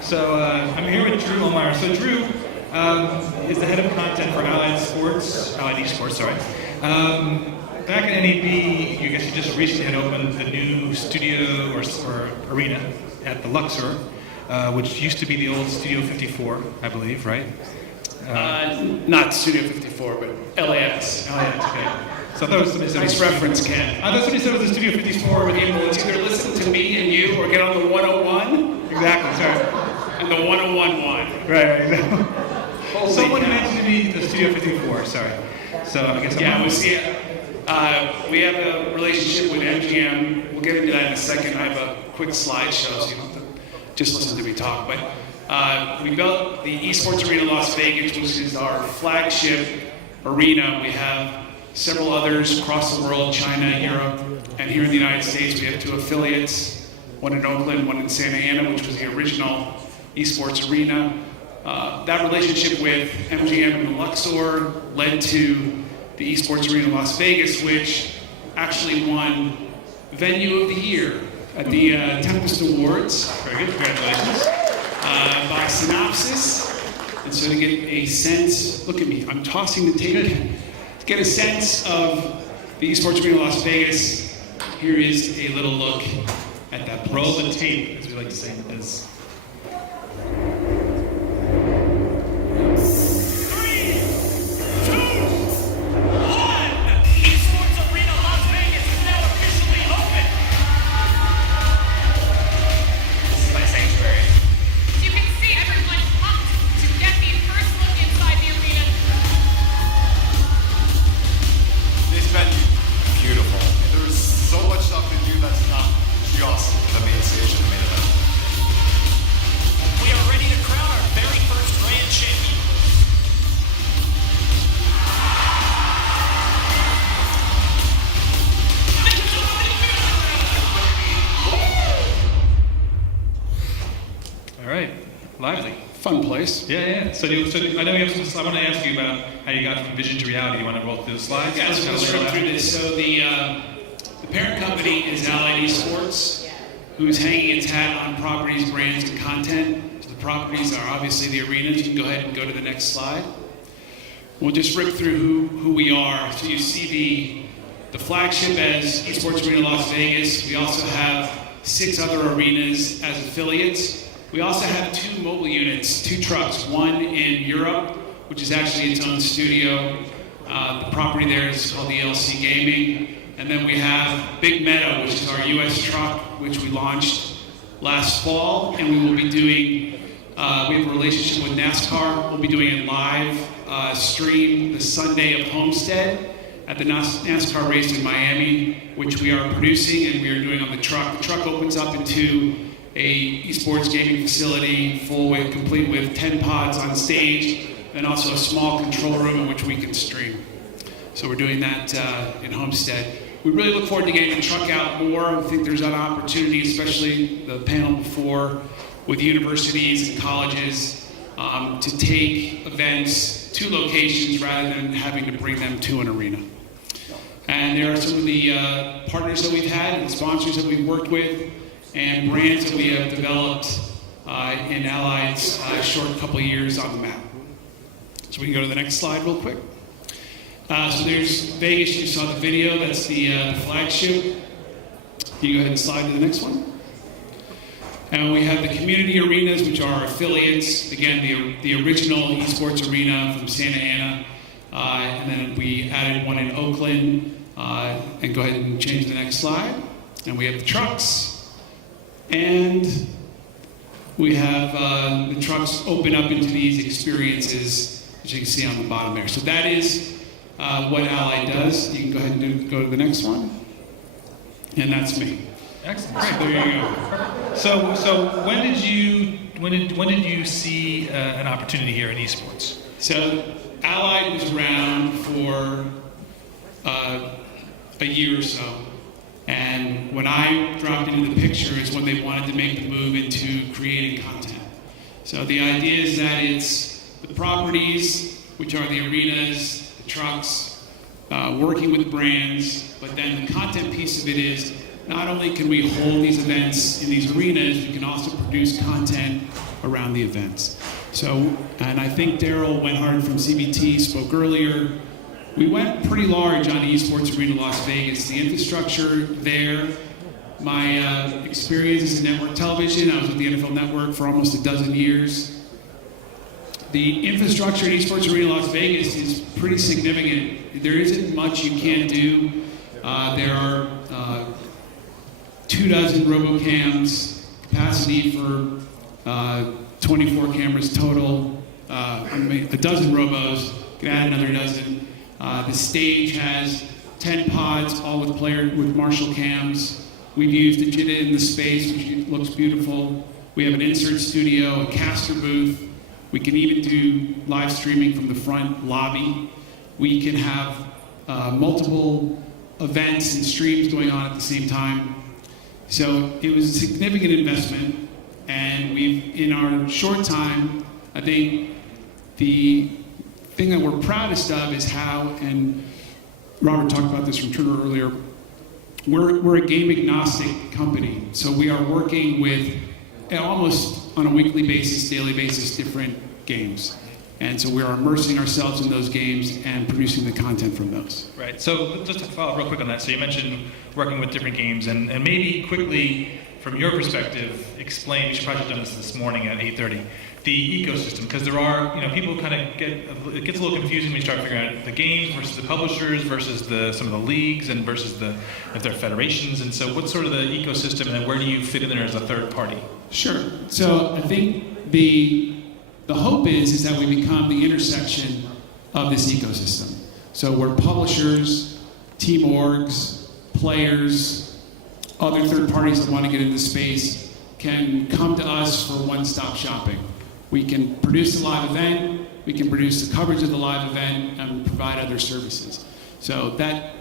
So I'm here with Drew Ohlmeyer. So Drew is the head of content for Allied Esports, sorry. Back in NAB, you just recently had opened the new studio or arena at the Luxor, which used to be the old Studio 54, I believe, right? Not Studio 54, but LAX. LAX, okay. So I thought it was somebody said Nice reference, Ken. I thought somebody said it was the Studio 54. Well, it's either listen to me and you or get on the 101 Exactly, sorry. and the 101 one. Right. Someone mentioned to me the Studio 54, sorry. So I guess we have a relationship with MGM. We'll get into that in a second. I have a quick slideshow, so you don't have to just listen to me talk. But we built the Esports Arena Las Vegas, which is our flagship arena. We have several others across the world, China, Europe, and here in the United States we have 2 affiliates, one in Oakland, one in Santa Ana, which was the original Esports Arena. That relationship with MGM and the Luxor led to the Esports Arena Las Vegas, which actually won Venue of the Year at the Tempest Awards. Very good, congratulations. By Synopsis. And so to get a sense, look at me, I'm tossing the tape. To get a sense of the Esports Arena Las Vegas, here is a little look at that place. Roll the tape, as we like to say. Lively. Fun place. Yeah. So I know you have some. I want to ask you about how you got from vision to reality. You want to roll through the slides? Yeah, so let's run through this. So the parent company is Allied Esports, who's hanging its hat on properties, brands, and content. So the properties are obviously the arenas. You can go ahead and go to the next slide. We'll just rip through who we are. So you see the flagship as Esports Arena Las Vegas. We also have 6 other arenas as affiliates. We also have 2 mobile units, 2 trucks, one in Europe, which is actually its own studio. The property there is called the LC Gaming. And then we have Big Meadow, which is our US truck, which we launched last fall. And we will be doing, we have a relationship with NASCAR. We'll be doing a live stream the Sunday of Homestead at the NASCAR race in Miami, which we are producing and we are doing on the truck. The truck opens up into a esports gaming facility complete with 10 pods on stage, and also a small control room in which we can stream. So we're doing that in Homestead. We really look forward to getting the truck out more. I think there's an opportunity, especially the panel before, with universities and colleges to take events to locations rather than having to bring them to an arena. And there are some of the partners that we've had and sponsors that we've worked with and brands that we have developed in Allied's short couple of years on the map. So we can go to the next slide real quick. So there's Vegas, you saw the video, that's the flagship. You go ahead and slide to the next one. And we have the community arenas, which are affiliates. Again, the original Esports Arena from Santa Ana. And then we added one in Oakland. And go ahead and change the next slide. And we have the trucks. And we have the trucks open up into these experiences, as you can see on the bottom there. So that is what Allied does. You can go ahead and go to the next one. And that's me. Excellent. Great. There you go. So when did you see an opportunity here in esports? So Allied was around for a year or so. And when I dropped into the picture is when they wanted to make the move into creating content. So the idea is that it's the properties, which are the arenas, the trucks, working with brands, but then the content piece of it is not only can we hold these events in these arenas, we can also produce content around the events. So, and I think Daryl Wenhart from CBT spoke earlier. We went pretty large on Esports Arena Las Vegas. The infrastructure there, my experience is in network television. I was with the NFL Network for almost a dozen years. The infrastructure at Esports Arena Las Vegas is pretty significant. There isn't much you can't do. There are 24 RoboCams, capacity for 24 cameras total. A dozen Robos, could add another dozen. The stage has 10 pods, all with Marshall cams. We've used a JITA in the space, which looks beautiful. We have an insert studio, a caster booth. We can even do live streaming from the front lobby. We can have multiple events and streams going on at the same time. So it was a significant investment, and in our short time, I think the thing that we're proudest of is how, and Robert talked about this from Turner earlier, we're a game agnostic company. So we are working with almost on a weekly basis, daily basis, different games. And so we are immersing ourselves in those games and producing the content from those. Right. So just to follow up real quick on that. So you mentioned working with different games, and maybe quickly, from your perspective, explain. We should probably have done this morning at 8:30. The ecosystem, because there are, people kind of it gets a little confusing when you start figuring out the games versus the publishers versus some of the leagues and versus if they're federations. And so what's sort of the ecosystem, and where do you fit in there as a third party? Sure. So I think the hope is that we become the intersection of this ecosystem. So where publishers, team orgs, players, other third parties that want to get into space can come to us for one-stop shopping. We can produce a live event, we can produce the coverage of the live event, and provide other services. So that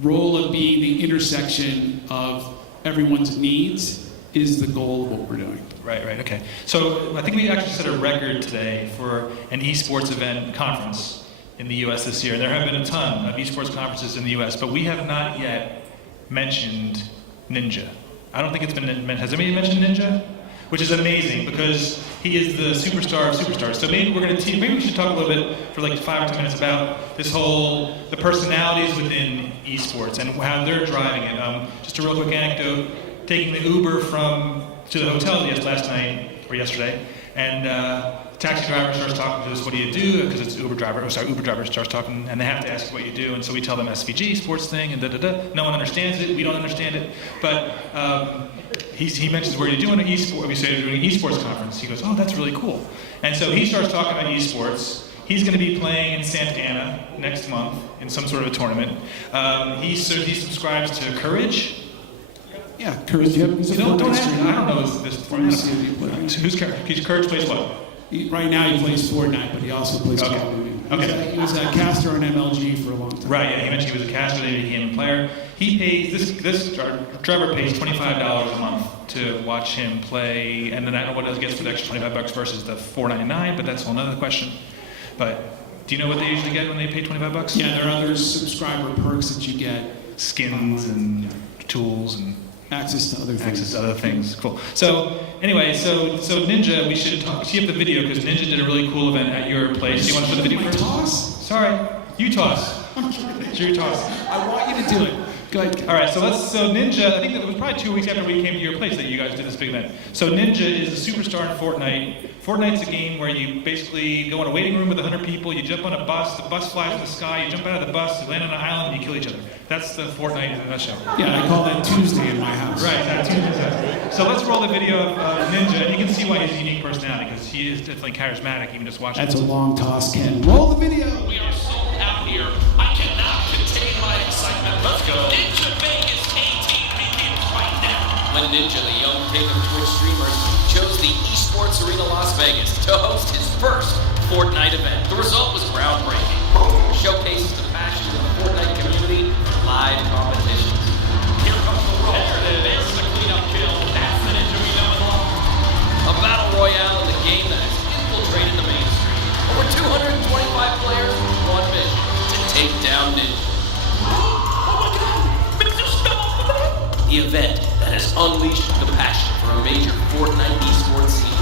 role of being the intersection of everyone's needs is the goal of what we're doing. Right, okay. So I think we actually set a record today for an esports event conference in the US this year. And there have been a ton of esports conferences in the US, but we have not yet mentioned Ninja. I don't think it's been mentioned. Has anybody mentioned Ninja? Which is amazing because he is the superstar of superstars. So maybe maybe we should talk a little bit for like 5 or 10 minutes about the personalities within esports and how they're driving it. Just a real quick anecdote, taking the Uber to the hotel last night or yesterday, and the taxi driver starts talking to us, what do you do? Because it's Uber driver starts talking, and they have to ask what you do, and so we tell them SVG, sports thing, and da-da-da. No one understands it, we don't understand it, but he mentions where you're doing an esports, we say you're doing an esports conference. He goes, oh, that's really cool. And so he starts talking about esports. He's going to be playing in Santa Ana next month in some sort of a tournament. He subscribes to Courage. Yeah, Courage. Don't ask me. I don't know this. Who's Courage? Courage plays what? Right now he plays Fortnite, but he also plays Call of Duty. Okay. He was a caster on MLG for a long time. Right, yeah, he mentioned he was a caster, then he became a player. He pays, this driver pays $25 a month to watch him play, and then I don't know what he gets for the extra $25 versus the $4.99, but that's a whole other question. But do you know what they usually get when they pay $25? Yeah, there are other subscriber perks that you get. Skins and tools and access to other things. Cool. So anyway, so Ninja, we should talk. See up the video because Ninja did a really cool event at your place. Do you want to put the video first? Toss? Sorry, you toss. It's your toss. I want you to do it. Go ahead. All right. So Ninja. I think that it was probably 2 weeks after we came to your place that you guys did this big event. So Ninja is a superstar in Fortnite. Fortnite's a game where you basically go in a waiting room with 100 people. You jump on a bus. The bus flies in the sky. You jump out of the bus. You land on an island. And you kill each other. That's the Fortnite in a nutshell. Yeah, I call that Tuesday in my house. Right, Tuesday. So let's roll the video of Ninja, and you can see why he's a unique personality, because he is definitely charismatic, even just watching. That's a long toss, Ken. Roll the video. We are sold out here. I cannot contain my excitement. Let's go. Ninja Vegas 18 begins right now. When Ninja, the young king of Twitch streamers, chose the Esports Arena Las Vegas to host his first Fortnite event. The result was groundbreaking. It showcases the passion of the Fortnite community, live competitions. Here comes the roll. There it is, the cleanup kill. That's the Ninja we know and love. A battle royale in the game that has infiltrated the mainstream. Over 225 players with one mission, to take down Ninja. Oh my god! Mr. The event that has unleashed the passion for a major Fortnite esports scene.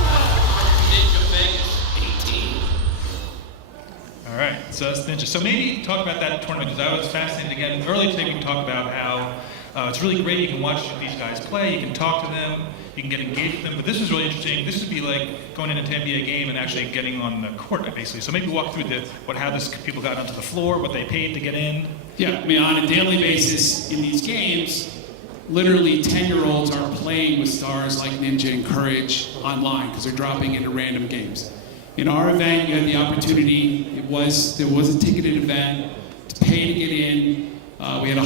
Ninja. So maybe talk about that tournament, because I was fascinated. Again, earlier today we talked about how it's really great. You can watch these guys play, you can talk to them, you can get engaged with them. But this was really interesting. This would be like going into an NBA game and actually getting on the court, basically. So maybe walk through how this people got onto the floor, what they paid to get in. Yeah, I mean, on a daily basis in these games, literally 10-year-olds are playing with stars like Ninja and Courage online because they're dropping into random games. In our event, you had the opportunity, there was a ticketed event to pay to get in. We had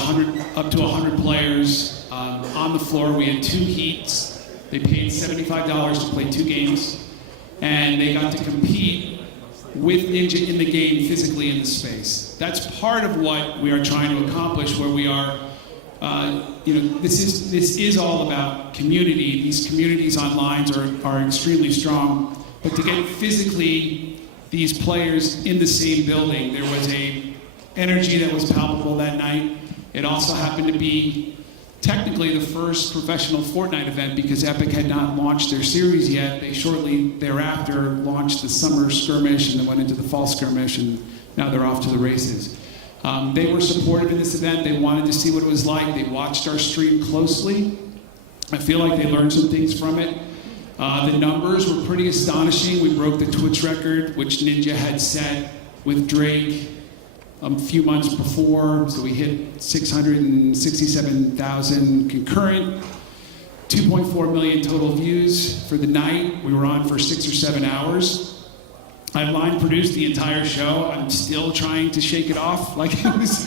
up to 100 players on the floor. We had 2 heats. They paid $75 to play 2 games, and they got to compete with Ninja in the game physically in the space. That's part of what we are trying to accomplish, where we are, this is all about community. These communities online are extremely strong, but to get physically these players in the same building, there was a energy that was palpable that night. It also happened to be technically the first professional Fortnite event, because Epic had not launched their series yet. They shortly thereafter launched the summer skirmish and then went into the fall skirmish, and now they're off to the races. They were supportive in this event. They wanted to see what it was like. They watched our stream closely. I feel like they learned some things from it. The numbers were pretty astonishing. We broke the Twitch record, which Ninja had set with Drake a few months before, so we hit 667,000 concurrent, 2.4 million total views for the night. We were on for 6 or 7 hours. I line produced the entire show. I'm still trying to shake it off. Like, it was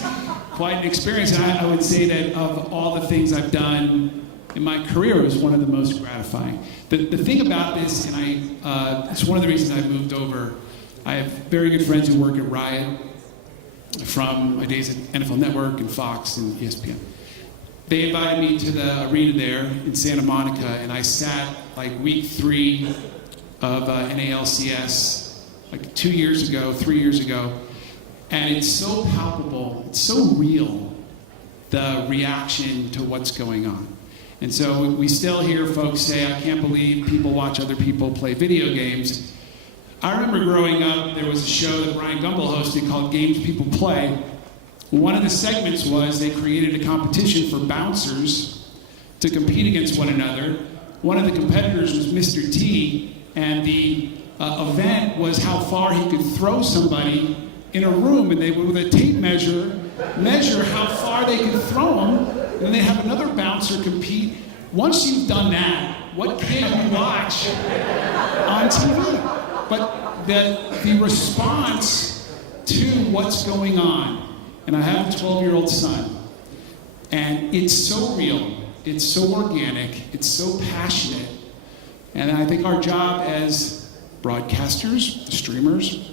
quite an experience, and I would say that of all the things I've done in my career, it was one of the most gratifying. The thing about this, and it's one of the reasons I moved over. I have very good friends who work at Riot, from my days at NFL Network and Fox and ESPN. They invited me to the arena there in Santa Monica, and I sat like week 3 of NALCS like 3 years ago, and it's so palpable, it's so real, the reaction to what's going on. And so we still hear folks say, I can't believe people watch other people play video games. I remember growing up, there was a show that Brian Gumbel hosted called Games People Play. One of the segments was they created a competition for bouncers to compete against one another. One of the competitors was Mr. T, and the event was how far he could throw somebody in a room, and they would, with a tape measure how far they could throw them, and then they have another bouncer compete. Once you've done that, what can't you watch on TV? But the response to what's going on, and I have a 12-year-old son, and it's so real, it's so organic, it's so passionate, and I think our job as broadcasters, streamers,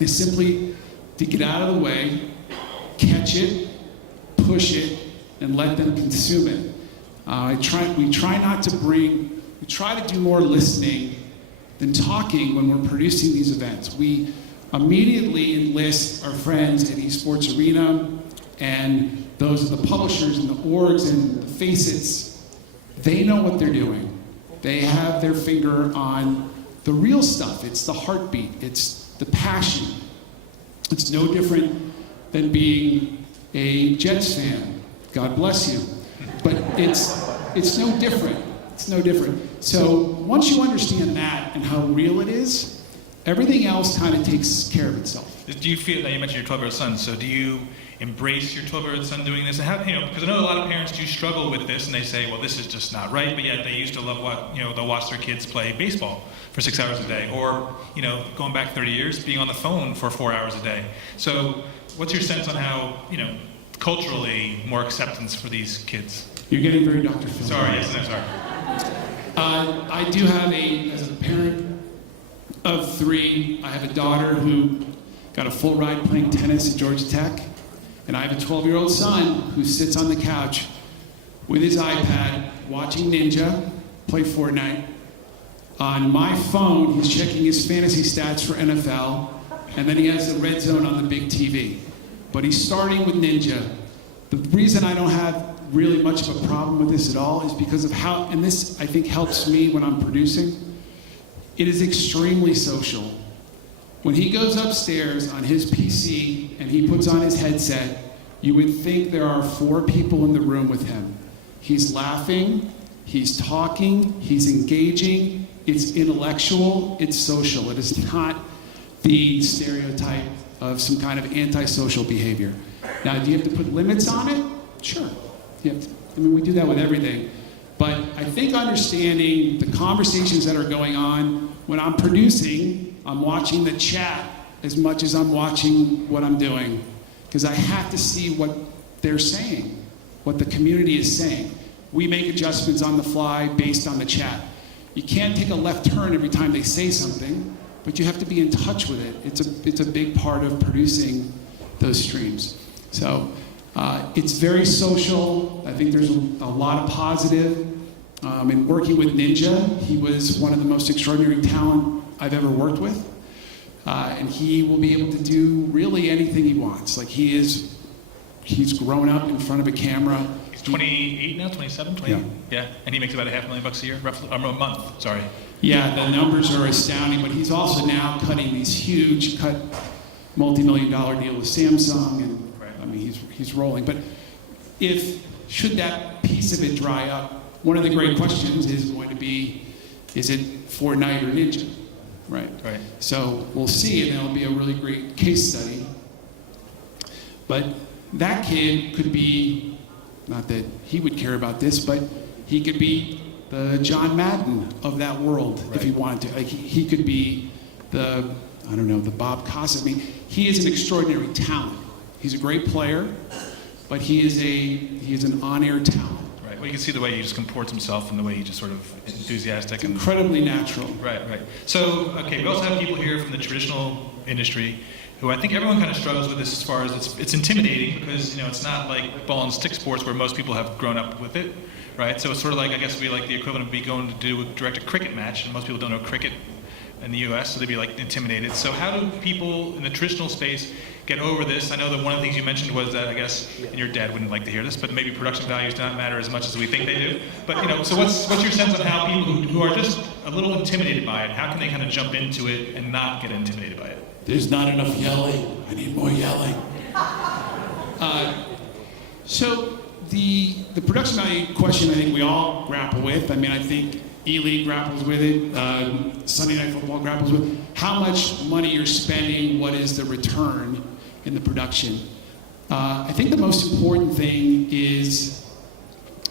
is simply to get out of the way, catch it, push it, and let them consume it. We try to do more listening than talking when we're producing these events. We immediately enlist our friends at Esports Arena and those are the publishers and the orgs and the facets. They know what they're doing. They have their finger on the real stuff. It's the heartbeat. It's the passion. It's no different than being a Jets fan. God bless you. But it's no different. It's no different. So once you understand that and how real it is, everything else kind of takes care of itself. Do you feel that you mentioned your 12-year-old son? So do you embrace your 12-year-old son doing this? And how, because I know a lot of parents do struggle with this, and they say, well, this is just not right. But yet they used to love they'll watch their kids play baseball for 6 hours a day, or going back 30 years, being on the phone for 4 hours a day. So what's your sense on how culturally more acceptance for these kids? You're getting very Dr. Phil. Sorry, yes, I'm sorry. I do have as a parent of 3, I have a daughter who got a full ride playing tennis at Georgia Tech, and I have a 12-year-old son who sits on the couch with his iPad watching Ninja play Fortnite. On my phone, he's checking his fantasy stats for NFL, and then he has the red zone on the big TV. But he's starting with Ninja. The reason I don't have really much of a problem with this at all is because of how, and this I think helps me when I'm producing, it is extremely social. When he goes upstairs on his PC and he puts on his headset, you would think there are 4 people in the room with him. He's laughing, he's talking, he's engaging, it's intellectual, it's social. It is not the stereotype of some kind of antisocial behavior. Now, do you have to put limits on it? Sure. We do that with everything. But I think understanding the conversations that are going on, when I'm producing, I'm watching the chat as much as I'm watching what I'm doing. Because I have to see what they're saying, what the community is saying. We make adjustments on the fly based on the chat. You can't take a left turn every time they say something, but you have to be in touch with it. It's a big part of producing those streams. So it's very social. I think there's a lot of positive. In working with Ninja, he was one of the most extraordinary talent I've ever worked with. And he will be able to do really anything he wants. Like he's grown up in front of a camera. He's 28 now, 27, 20? Yeah. And he makes about $500,000 a year, roughly, a month, sorry. Yeah, the numbers are astounding, but he's also now cutting these huge, multi-million-dollar deal with Samsung, and right. I mean, he's rolling. But should that piece of it dry up, one of the great questions is going to be, is it Fortnite or Ninja? Right. So we'll see, and it'll be a really great case study. But that kid could be, not that he would care about this, but he could be the John Madden of that world if he wanted to. Like he could be the Bob Costas. I mean, he is an extraordinary talent. He's a great player, but he is an on-air talent. Right. Well, you can see the way he just comports himself and the way he just sort of enthusiastic. And incredibly natural. Right. So, okay, we also have people here from the traditional industry who I think everyone kind of struggles with this as far as it's intimidating because, it's not like ball and stick sports where most people have grown up with it, right? So it's sort of like, I guess, be like the equivalent of going to direct a cricket match, and most people don't know cricket in the U.S., so they'd be like intimidated. So how do people in the traditional space get over this? I know that one of the things you mentioned was that, I guess, and your dad wouldn't like to hear this, but maybe production values do not matter as much as we think they do. But, so what's your sense on how people who are just a little intimidated by it, how can they kind of jump into it and not get intimidated by it? There's not enough yelling. I need more yelling. So the production value question, I think we all grapple with. I mean, I think E-League grapples with it. Sunday Night Football grapples with how much money you're spending. What is the return in the production? I think the most important thing is,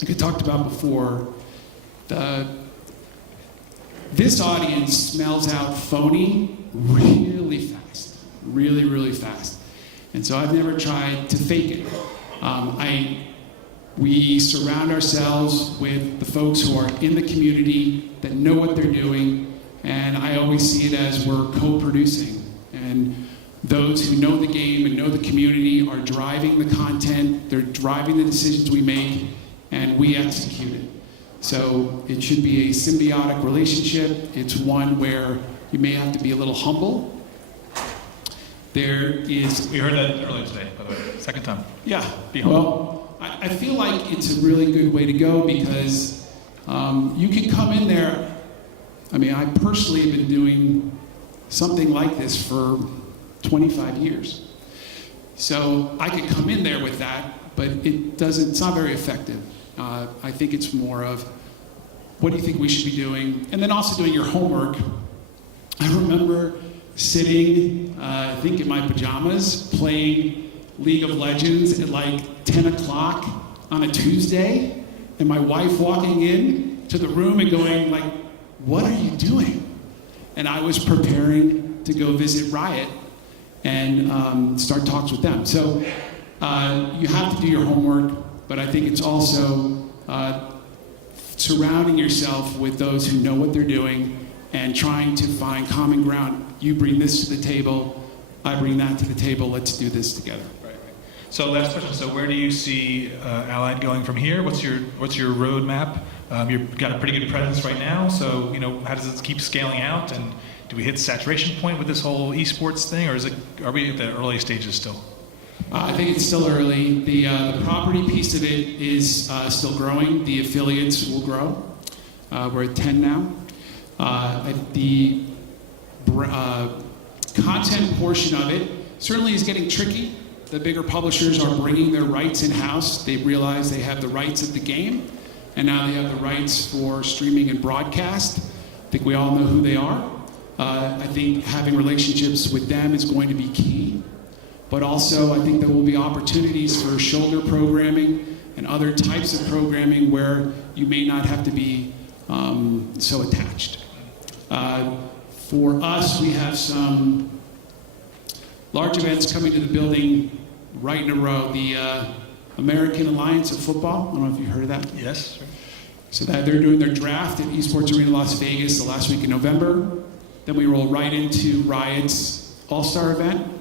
like I talked about before, this audience smells out phony really fast, really fast. And so I've never tried to fake it. We surround ourselves with the folks who are in the community that know what they're doing, and I always see it as we're co-producing. And those who know the game and know the community are driving the content, they're driving the decisions we make, and we execute it. So it should be a symbiotic relationship. It's one where you may have to be a little humble. We heard that earlier today, by the way, second time. Yeah. Be humble. Well, I feel like it's a really good way to go because you can come in there. I mean, I personally have been doing something like this for 25 years. So I could come in there with that, but it's not very effective. I think it's more of, what do you think we should be doing? And then also doing your homework. I remember sitting, I think in my pajamas, playing League of Legends at like 10 o'clock on a Tuesday, and my wife walking in to the room and going like, what are you doing? And I was preparing to go visit Riot and start talks with them. So you have to do your homework, but I think it's also surrounding yourself with those who know what they're doing and trying to find common ground. You bring this to the table, I bring that to the table, let's do this together. So last question. So where do you see Allied going from here? What's your roadmap? You've got a pretty good presence right now. So how does it keep scaling out? And do we hit saturation point with this whole esports thing, or are we at the early stages still? I think it's still early. The property piece of it is still growing. The affiliates will grow. We're at 10 now. The content portion of it certainly is getting tricky. The bigger publishers are bringing their rights in-house. They realize they have the rights of the game, and now they have the rights for streaming and broadcast. I think we all know who they are. I think having relationships with them is going to be key. But also, I think there will be opportunities for shoulder programming and other types of programming where you may not have to be so attached. For us, we have some large events coming to the building right in a row. The American Alliance of Football, I don't know if you've heard of that. Yes. So that they're doing their draft at Esports Arena Las Vegas the last week in November. Then we roll right into Riot's All-Star event.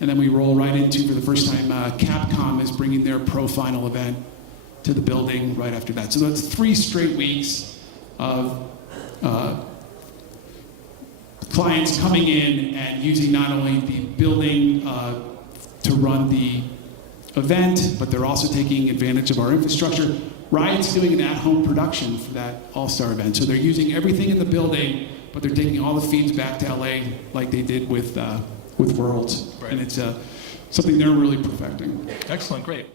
And then we roll right into, for the first time, Capcom is bringing their Pro Final event to the building right after that. So that's 3 straight weeks of clients coming in and using not only the building to run the event, but they're also taking advantage of our infrastructure. Riot's doing an at-home production for that All-Star event. So they're using everything in the building, but they're taking all the feeds back to LA like they did with Worlds. Right. And it's something they're really perfecting. Excellent, great.